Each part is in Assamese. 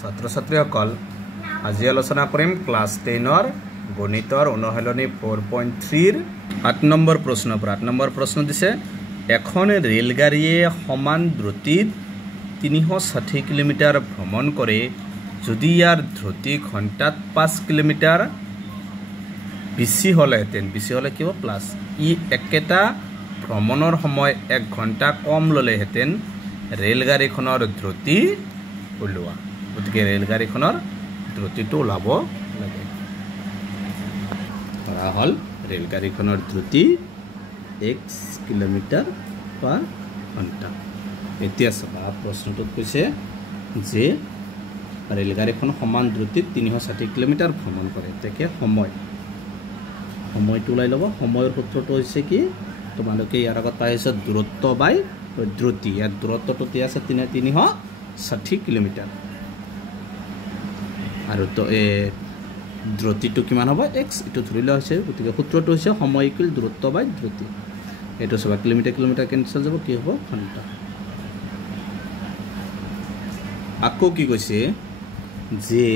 ছাত্ৰ ছাত্ৰীসকল আজি আলোচনা কৰিম ক্লাছ 10ৰ গণিতৰ অনুশীলনী 4.3 ৰ 8 নম্বৰ প্ৰশ্নৰ পৰা 8 নম্বৰ প্ৰশ্ন দিছে এখন ৰেলগাড়ীয়ে সমান দ্ৰুতিত 360 কিলোমিটাৰ ভ্ৰমণ কৰে যদি ইয়াৰ দ্ৰুতি ঘণ্টাত 5 কিলোমিটাৰ বেছি হলেহেঁতেন বেছি হলে কি হ'ব প্লাস ই একেটা ভ্ৰমণৰ সময় 1 ঘণ্টা কম ললেহেঁতেন ৰেলগাড়ীখনৰ দ্ৰুতি ওলোৱা গতিকে ৰেলগাড়ীখনৰ দ্ৰুতিটো ওলাব লাগে ধৰা হল ৰেলগাড়ীখনৰ দ্ৰুতি x কিলোমিটাৰ পাৰ ঘণ্টা এতিয়া চাবা প্ৰশ্নটোত কৈছে যে ৰেলগাড়ীখন সমান দ্ৰুতিত 360 কিলোমিটাৰ ভ্ৰমণ কৰে তেকে সময়টো ওলাই ল'ব সময়ৰ সূত্ৰটো হৈছে কি তোমালোকে ইয়াৰ আগত পাইছা দূৰত্ব বাই দ্ৰুতি ইয়াৰ দূৰত্বটো আছে 360 কিলোমিটাৰ আৰু তো দ্ৰুতিটো কিমান হ'ব x এটো ধৰি লোৱা হৈছে গতিকে সূত্ৰটো হৈছে সময় ইকুৱেল দূৰত্ব বাই দ্ৰুতি এটো সব কিলোমিটাৰ কেনসেল যাব কি হ'ব ঘণ্টা আকৌ কি কৈছে যে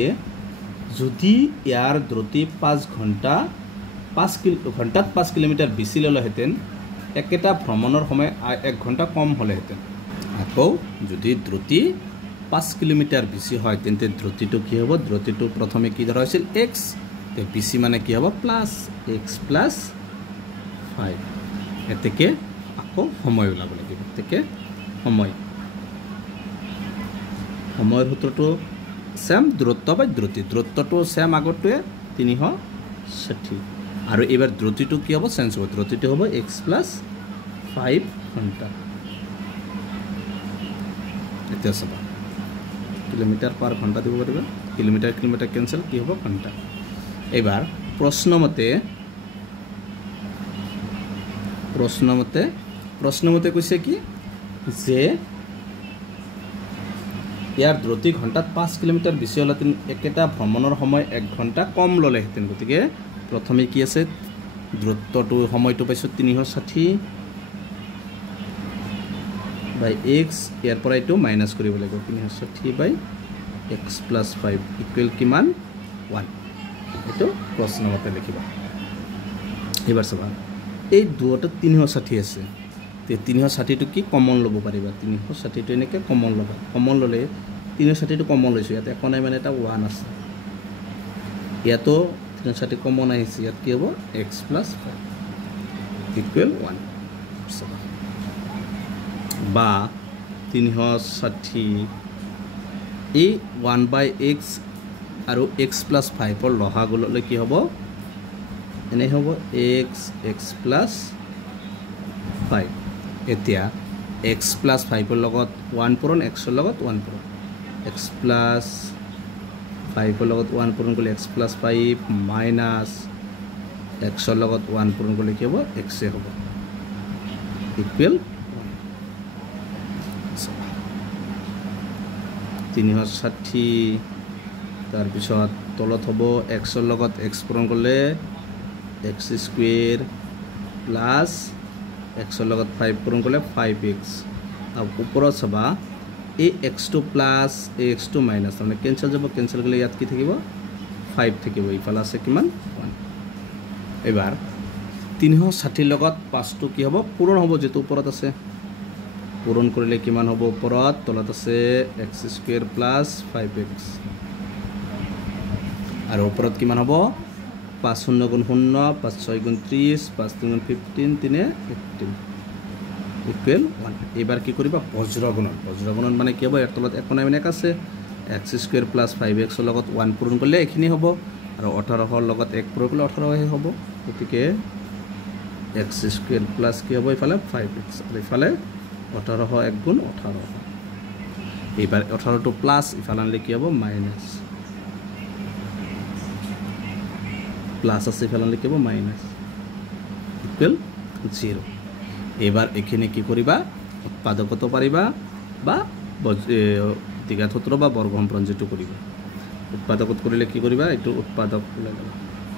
যদি ইয়াৰ দ্ৰুতি 5 ঘণ্টাত 5 কিলোমিটাৰ বেছি ললেহেঁতেন একেটা ভ্ৰমণৰ সময় 1 ঘণ্টা কম হলেহেঁতেন আকৌ যদি দ্ৰুতি 5 কিলোমিটাৰ বেছি হয় তেন্তে দ্ৰুতিটো কি হ'ব দ্ৰুতিটো প্ৰথমে কি ধৰা হৈছিল x তে বেছি মানে কি হ'ব প্লাস x প্লাস 5 এতেকে আকৌ সময় ওলাব লাগিব এতেকে সময়ৰ সূত্ৰটো সেম দূৰত্ব বাই দ্ৰুতি দূৰত্বটো সেম আগতটোৱে 360 আৰু এবাৰ দ্ৰুতিটো কি হ'ব চেঞ্জ হ'ব দ্ৰুতিটো হ'ব x প্লাস 5 ঘণ্টা এতিয়া চাবা কিলোমিটাৰ পাৰ ঘণ্টা দিব পাৰিবা কিলোমিটাৰ কেনসেল কি হ'ব ঘণ্টা এবাৰ প্ৰশ্নমতে কৈছে কি যে ইয়াৰ দ্ৰুতি ঘণ্টাত 5 কিলোমিটাৰ বেছি হলেতেন একেটা ভ্ৰমণৰ সময় 1 ঘণ্টা কম ললেহেঁতেন গতিকে প্ৰথমে কি আছে দ্ৰুতটো সময়টো পাইছো 360 বাই x ইয়াৰ পৰা এটো মাইনাস কৰিব লাগিব 360 বাই x প্লাস 5 ইকুৱেল কিমান 1 এটো প্ৰশ্নমতে লিখিবা এবাৰ চাবা এই দুটা 360 আছে তে 360 টো কি কমন লব পাৰিবা 360 টো এনেকে কমন ললে 360 টো কমন লৈছো ইয়াতে কোনাই মানে এটা 1 আছে ইয়াতো 360 কমন আহিছে ইয়াত কি হ'ব x প্লাস 5 ইকুৱেল 1 বা 360 এই 1 বাই x আৰু x প্লাস 5 ৰ লহাগুললৈ কি হ'ব এনে হ'ব x প্লাস 5 এতিয়া x প্লাস 5 ৰ লগত 1 পূৰণ x ৰ লগত 1 পূৰণ x প্লাস 5 ৰ লগত 1 পূৰণ কৰিলে x প্লাস 5 মাইনাস x ৰ লগত 1 পূৰণ কৰিলে কি হ'ব x এ হ'ব ইকুৱেল 360 তাৰ পিছত তলত হ'ব x ৰ লগত x পূৰণ কৰিলে x স্কয়াৰ প্লাস x ৰ লগত 5 পূৰণ কৰিলে 5x আৰু ওপৰত চাবা এই x2 প্লাস এই x2 মাইনাস মানে কেনসেল যাব কেনসেল কৰিলে ইয়াত কি থাকিব 5 থাকিব ইফালে আছে কিমান 1 এবাৰ 360 লগত 5 টো কি হ'ব পূৰণ হ'ব যেটো ওপৰত আছে পূৰণ কৰিলে কিমান হ'ব ওপৰত তলত আছে x স্কয়াৰ প্লাস 5x আৰু ওপৰত কিমান হ'ব 5 0 গুণ 0 5 6 গুণ 30 5 3 গুণ 15 3 18 ইকুৱেল 1 এবাৰ কি কৰিবা বজ্ৰগুণন মানে কি হ'ব ইয়াৰ তলত একো নাই মানে আছে x স্কয়াৰ প্লাস 5x ৰ লগত 1 পূৰণ কৰিলে এখিনি হ'ব আৰু 18 ৰ লগত 1 পূৰণ কৰিলে 18 হে হ'ব গতিকে x স্কয়াৰ প্লাস কি হ'ব ইফালে 5x আৰু ইফালে 18 1 গুণ 18 এবাৰ 18 টো প্লাস ইফালে আনলে কি হ'ব মাইনাস প্লাস আছে ইফালে আনলে কি হ'ব মাইনাস ইকুৱেল 0 এবাৰ এখানে কি কৰিবা উৎপাদকত পাৰিবা বা দ্বিঘাত সূত্ৰ বা বৰ্গসম্প্ৰসাৰণ যেটো কৰিবা উৎপাদকত কৰিলে কি কৰিবা এটো উৎপাদক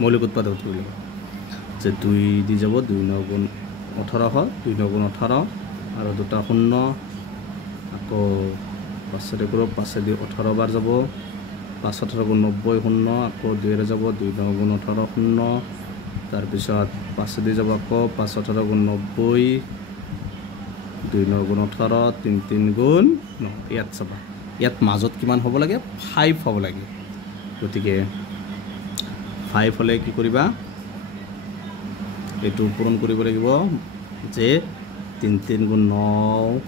মৌলিক উৎপাদকত কৰিলে যে 2 দি যাব 2 9 গুণ 18 2 9 গুণ 18 আৰু দুটা শূন্য আকৌ 5 দি 18 বাৰ যাব 5 18 গুণ 90 শূন্য আকৌ 2 যাব 2 9 গুণ 18 শূন্য তাৰপিছত 5 দি যাব আকৌ 5 18 গুণ 90 2 9 গুণ 18 3 3 গুণ 9 ইয়াত চাবা ইয়াত মাজত কিমান হ'ব লাগে 5 হ'ব লাগে গতিকে 5 হলে কি কৰিবা এটো পূৰণ কৰিব লাগিব যে 3 3 গুণ 9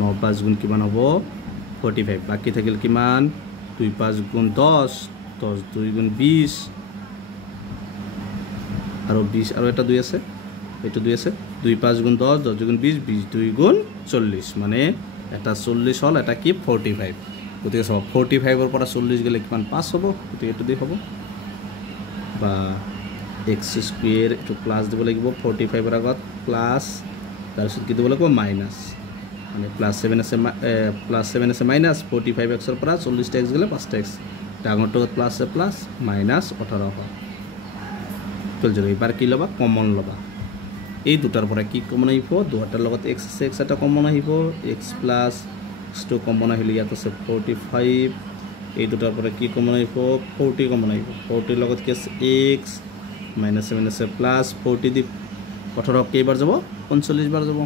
9 5 গুণ কিমান হ'ব 45 বাকি থাকিল কিমান 2 5 গুণ 10 10 2 গুণ 20 আৰু 20 আৰু এটা 2 আছে এটো 2 আছে 2 5 গুণ 10 10 গুণ 20 20 2 গুণ 40 মানে এটা 40 হল এটা কি 45 গতিকে সব 45 এর পৰা 40 গলে কিমান 5 হ'ব গতিকে এটো দি হ'ব বা x স্কয়ার এটো প্লাস দিব লাগিব 45 এর আগত প্লাস তাৰপিছত কি দিব লাগিব মাইনাস মানে প্লাস 7 আছে মাইনাস 45x এর পৰা 40x গলে 5x ডাঙৰটো প্লাস আছে প্লাস মাইনাস 18 হয় তো যদি এবাৰ কি লবা কমন লবা এই দুটাৰ পৰা কি কমন আহিব দুটাৰ লগত x আছে x এটা কমন আহিব x প্লাস x2 কমন আহিলে ইয়াত আছে 45 এই দুটাৰ পৰা কি কমন আহিব 40 কমন আহিব 40 লগত কি আছে x minus 7 আছে প্লাস 40 দি 18 কেইবাৰ যাব 45 বাৰ যাব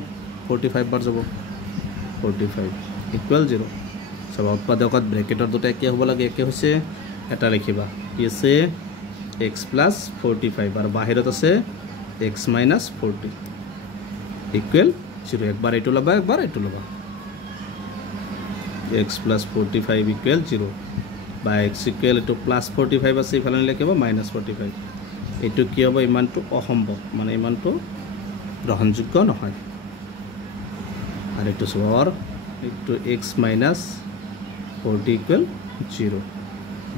45 বাৰ যাব 45 ইকুয়াল 0 সব উৎপাদকত ব্ৰ্যাকেটৰ দুটা একে হ'ব লাগে একে হৈছে এটা লিখিবা কি আছে x plus 45 আর বাহিৰত আছে x minus 40 ইকুয়াল 0 একবার এটো লবা একবার এটো লবা x plus 45 ইকুয়াল 0 বা x ইকুয়াল এটো প্লাস 45 আছে ইফালে নিলে কেবা minus 45 এটো কি হ'ব ইমানটো অসম্ভৱ মানে ইমানটো গ্ৰহণযোগ্য নহয় আর এটো সবার এটো x minus 40 ইকুয়াল 0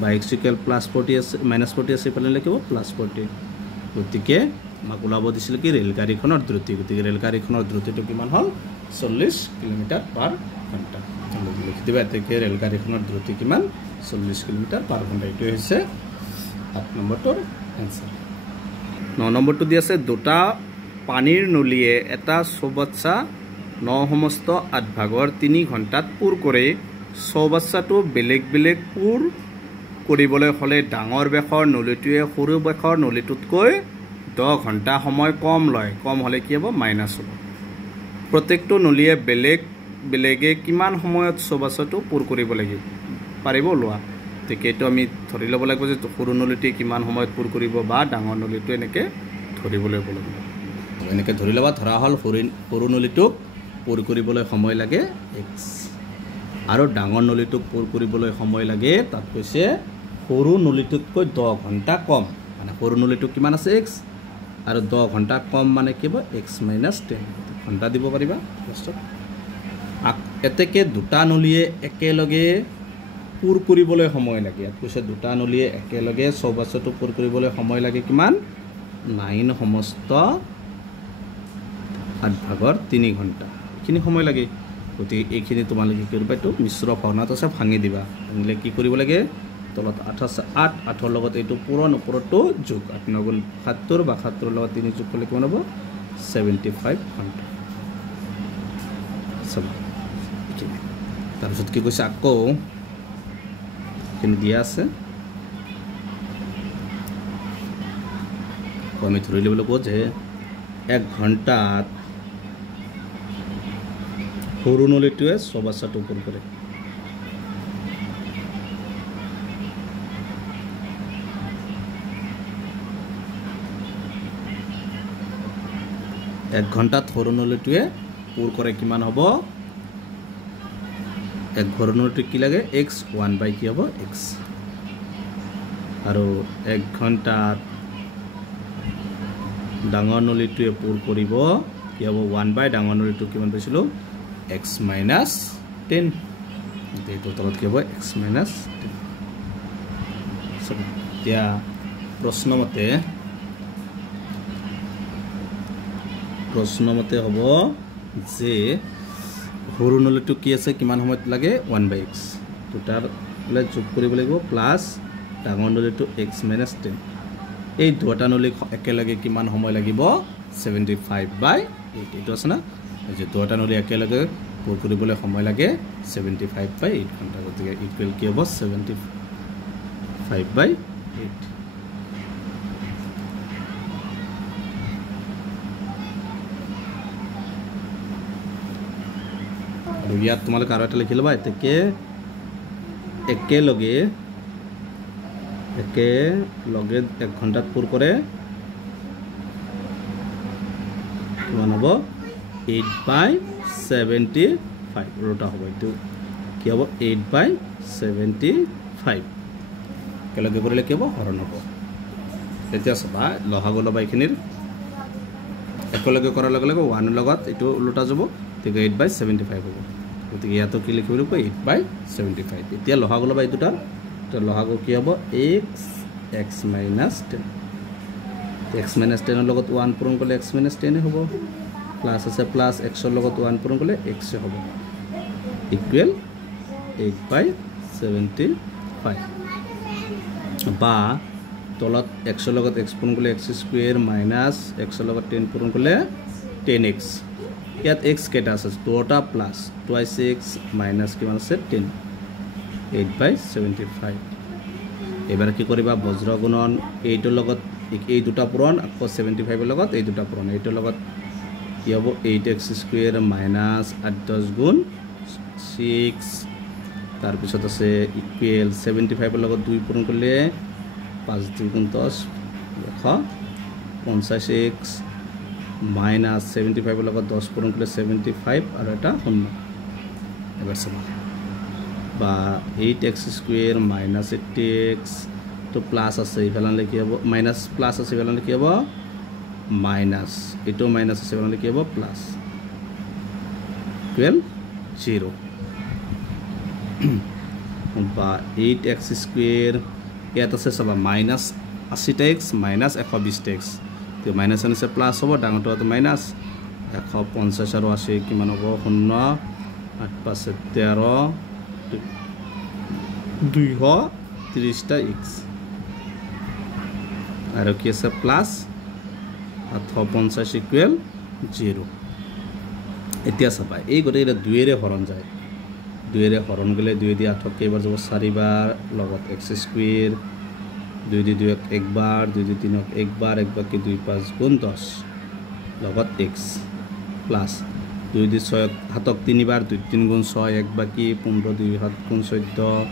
বা x ইকুয়াল প্লাস 40 আছে মাইনাস 40 আছে ইফালে লিখিব প্লাস 40 গতিকে আমাক ওলাব দিছিল কি ৰেলগাড়ীখনৰ দ্ৰুতি গতিকে ৰেলগাড়ীখনৰ দ্ৰুতিটো কিমান হল 40 কিলোমিটাৰ পাৰ ঘন্টা লিখি দিবা এতে ৰেলগাড়ীখনৰ দ্ৰুতি কিমান 40 কিলোমিটাৰ পাৰ ঘন্টা এটো হৈছে 8 নম্বৰটোৰ आंसर 9 নম্বৰটো দি আছে দুটা পানীৰ নলিয়ে এটা চৌবাচ্চা 9 সমস্ত 8 ভাগৰ 3 ঘণ্টাত পুৰ কৰে চৌবাচ্চাটো বেলেগ বেলেগ পুৰ কৰিবলৈ হলে ডাঙৰ বেখৰ নলিটোৱে সৰু বেখৰ নলিটোতকৈ 10 ঘণ্টা সময় কম লয় কম হলে কি হ'ব মাইনাস হ'ব প্ৰত্যেকটো নলিয়ে বেলেগ বেলেগে কিমান সময়ত চৌবাচ্চাটো পুৰ কৰিব লাগিব পাৰিব লোৱা তেকেটো আমি ধৰি ল'ব লাগিব যে সৰু নলিটোৱে কিমান সময়ত পুৰ কৰিব বা ডাঙৰ নলিটো এনেকে ধৰিবলৈ লাগিব এনেকে ধৰি লবা ধৰা হল সৰু নলিটোক পুৰ কৰিবলৈ সময় লাগে x আৰু ডাঙৰ নলিটোক পুৰ কৰিবলৈ সময় লাগে তাত কৈছে সৰু নলিটোতকৈ 10 ঘণ্টা কম মানে সৰু নলিটো কিমান আছে x আৰু 10 ঘণ্টা কম মানে কি হ'ব x - 10 ঘণ্টা দিব পাৰিবা লাষ্টত এতেকে দুটা নলিয়ে একেলগে পুৰ কৰিবলৈ সময় লাগে ইয়াত কৈছে দুটা নলিয়ে একেলগে চৌবাচ্চাটো পুৰ কৰিবলৈ সময় লাগে কিমান 9 সমস্ত 8 ভাগৰ 3 ঘণ্টা কিনি সময় লাগে গতি এইখিনি তোমালোকে কি কৰিবা তো মিশ্ৰ ফৰ্মাত আছে ভাঙি দিবা ভাঙিলে কি কৰিব লাগে তলত 8 আছে 8 8 ৰ লগত এইটো পুৰণ ওপৰটো যোগ 8 9 গুণ 70 বা 70 ৰ লগত 3 যোগ কৰিলে কিমান হ'ব 75 ঘণ্টা সব তাৰপিছত কি কৈছে আকৌ কিন দিয়া আছে আমি ধৰি ল'ব লাগিব যে 1 ঘণ্টাত সৰু নলিটোৱে চৌবাচ্চাটো পুৰ কৰে এক ঘণ্টাত সৰু নলিটোৱে পুৰ কৰে কিমান হ'ব এক সৰু নলিটো কি লাগে x 1 বাই কি হ'ব x আৰু 1 ঘণ্টাত ডাঙৰ নলিটোৱে পুৰ কৰিব কি হ'ব 1 বাই ডাঙৰ নলিটো কিমান পাইছিলো x minus 10 এইটো তলত কি হ'ব x minus 10 সব এতিয়া প্ৰশ্নমতে হ'ব যে সৰু নলিটো কি আছে কিমান সময়ত লাগে 1 বাই x দুটাৰ যোগ কৰিব লাগিব প্লাস ডাঙৰ নলিটো x minus 10 এই দুটা নলি একেলগে কিমান সময় লাগিব 75 বাই 8 এইটো আছে না যে দুটা নলি একেলগে পুৰ কৰিবলৈ সময় লাগে 75 বাই 8 ঘণ্টা গতিকে ইকুৱেল কি হ'ব 75 5/8 আৰু ইয়াত তোমালোকে আৰু এটা লিখি ল'বা এতেকে একেলগে 1 ঘণ্টাত পূৰ কৰে কিমান হ'ব 8/75 ৰোটা হ'ব এইটো কি হ'ব 8/75 একেলগে কৰিলে কি হ'ব হৰণ হ'ব এতিয়া চাবা লহাগু ল'বা এইখিনিৰ একেলগে কৰাৰ লগে লগে 1 ৰ লগত এইটো ওলোটা যাব গতিকে 8/75 হ'ব গতিকে ইয়াতো কি লিখিব লাগিব 8/75 এতিয়া লহাগু ল'বা এই দুটা তো লহাগু কি হ'ব x - 10 x - 10 ৰ লগত 1 পূৰণ কৰিলে x - 10 হ'ব প্লাস আছে প্লাস x ৰ লগত 1 পূৰণ কৰিলে x হ'ব ইকুৱেল 8/75 বা তলত x ৰ লগত x পূৰণ কৰিলে x² মাইনাস x ৰ লগত 10 পূৰণ কৰিলে 10x ইয়াত x কেটা আছে দুটা প্লাস টুৱাইস x মাইনাস কিমান আছে 10 8/75 এবাৰ কি কৰিবা বজ্ৰ গুণন 8 ৰ লগত এই দুটা পূৰণ আকৌ 75 ৰ লগত এই দুটা পূৰণ 8 ৰ লগত কি হ'ব 8x² মাইনাস 8 10 গুণ 6 তাৰ পিছত আছে ইকুৱেল 75 ৰ লগত 2 পূৰণ কৰিলে 5 2 গুণ 10 150x মাইনাস 75 ৰ লগত 10 পূৰণ কৰিলে 75 আৰু এটা 0 এবাৰ চাবা বা 8x² মাইনাস 8x তো প্লাস আছে ইফালে কি হ'ব মাইনাস প্লাস আছে ইফালে কি হ'ব মাইনাস এটো মাইনাস আছে ইফালে কি হ'ব প্লাস ইকুৱেল 0 বা 8x² ইয়াত আছে চাবা মাইনাস 80x মাইনাস 120x তো মাইনাস আছে প্লাস হ'ব ডাঙৰটো আছে মাইনাস 150 আৰু 80 কিমান হ'ব 0 8 5 13 230টা x আৰু কি আছে প্লাস 850 ইকুৱেল 0 এতিয়া চাবা এই গটেইটা 2 এৰে হৰণ যায় 2 এৰে হৰণ গলে 2 দি 8 কেইবাৰ যাব 4 বাৰ লগত x² 2 দি 2 একবাৰ 2 দি 3 একবাৰ একবাৰ কি 2 5 গুণ 10 লগত x প্লাস 2 দি 6 হাতক 3 বাৰ 2 3 গুণ 6 একবাৰ কি 15 2 7 গুণ 14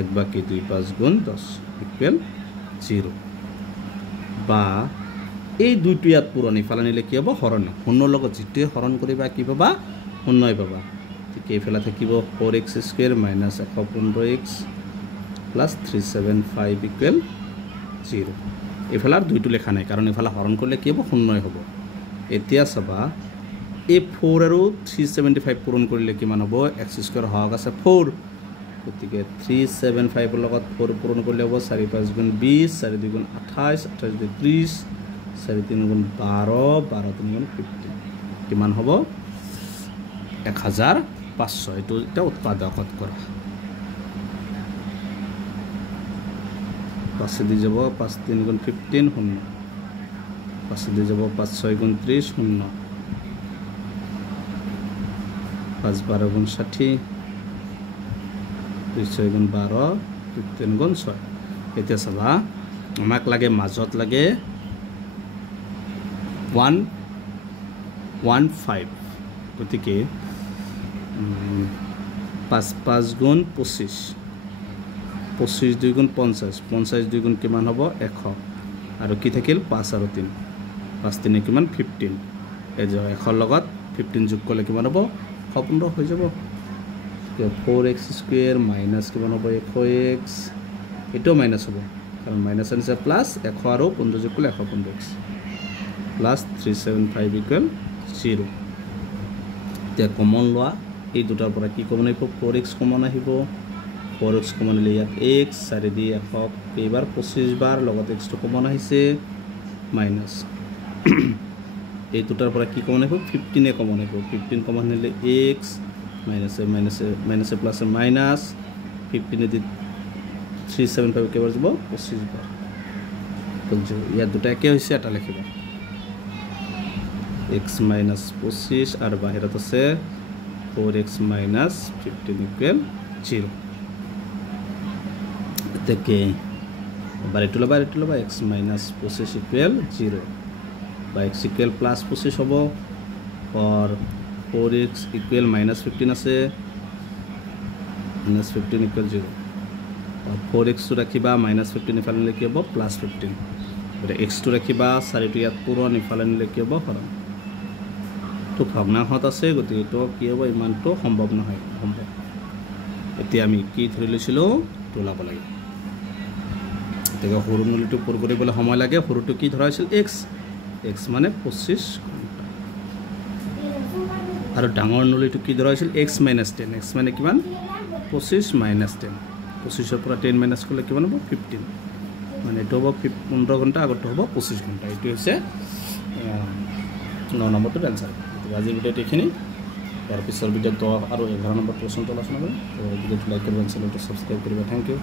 একবাৰ কি 2 5 গুণ 10 ইকুৱেল 0 বা এই দুইটো ইয়াত পূৰণ ইফালে নিলে কি হ'ব হৰণ 0 লগত যেতে হৰণ কৰিবা কি পাবা 0 পাবা ঠিক এইফালে থাকিব 4x² minus 115x plus 375 equal 0 এফালাৰ দুইটো লেখা নাই কাৰণ এফালা হৰণ কৰিলে কি হ'ব 0 হ'ব এতিয়া চাবা এই 4 আৰু 375 পূৰণ কৰিলে কিমান হ'ব x² হক আছে 4 গতিকে 375 ৰ লগত 4 পূৰণ কৰিলে হ'ব 4 5 গুণ 20 4 2 গুণ 28 28 2 30 4 3 গুণ 12 12 3 গুণ 15 কিমান হ'ব 1500 এটো এটা উৎপাদকত কৰা 5 দি যাব 5 3 গুণ 15 0 5 দি যাব 5 6 গুণ 30 0 5 12 গুণ 60 2 6 গুণ 12 3 গুণ 6 এতিয়া চাবা আমাক লাগে মাজত লাগে 115 গতিকে 5 5 গুণ 25 25 2 গুণ 50 50 2 গুণ কিমান হ'ব 100 আৰু কি থাকিল 5 আৰু 3 5 3 কিমান 15 এই যে 100 লগত 15 যোগ কৰিলে কিমান হ'ব 115 হৈ যাব 4x² মাইনাস কিমান হ'ব 100x এটো মাইনাস হ'ব কাৰণ মাইনাস আছে প্লাস 100 আৰু 15 যোগ কৰিলে 115x প্লাস 375 ইকুৱেল 0 এতিয়া কমন লোৱা এই দুটাৰ পৰা কি কমন আহিব 4x কমন আহিব 4x কমন লৈ ইয়াত x 4 দি 100 কেইবাৰ 25 বাৰ লগত x টো কমন আহিছে মাইনাস এই দুটাৰ পৰা কি কমন আহিব 15 এ কমন আহিব 15 কমন হলে x minus minus plus minus 15 দি 375 কেইবাৰ যাব 25 বাৰ বুঝছো ইয়াত দুটা একে হৈছে এটা লিখিবা x minus 25 আর বাহিৰত আছে 4x minus 15 equal 0 এটাকে এবাৰ এইটো ল'বা x মাইনাছ 25 ইকুৱেল 0 বা x ইকুৱেল প্লাছ 25 হ'ব ফৰ 4x ইকুৱেল মাইনাছ 15 আছে মাইনাছ 15 ইকুৱেল 0 4xটো ৰাখিবা মাইনাছ 15 ইফালে নিলে কি হ'ব প্লাছ 15 গতিকে xটো ৰাখিবা 4টো ইয়াত পূৰণ ইফালে নিলে কি হ'ব হৰণ তো ভগ্নাংশত আছে গতিকে এইটো কি হ'ব ইমানটো সম্ভৱ নহয় সম্ভৱ এতিয়া আমি কি ধৰি লৈছিলোঁ তোলাব লাগে এতিয়া সৰু মূলটো পূৰ কৰিবলৈ সময় লাগে সৰুটো কি ধৰা হৈছিল x মানে 25 ঘণ্টা আৰু ডাঙৰ নলিটো কি ধৰা হৈছিল x মাইনাছ 10 x মানে কিমান 25 মাইনাছ 10 25ৰ পৰা 10 মাইনাছ কৰিলে কিমান হ'ব 15 মানে এইটো হ'ব 15 ঘণ্টা আগতো হ'ব 25 ঘণ্টা এইটো হৈছে 9 নম্বৰটো এনসাৰ আজিৰ ভিডিঅ'ত এইখিনি ইয়াৰ পিছৰ ভিডিঅ'ত 10 আৰু 11 নম্বৰ প্ৰশ্নটো আলোচনা কৰিম ভিডিঅ'টো লাইক কৰিব চেনেলটো সাবস্ক্ৰাইব কৰিব থ্যাংক ইউ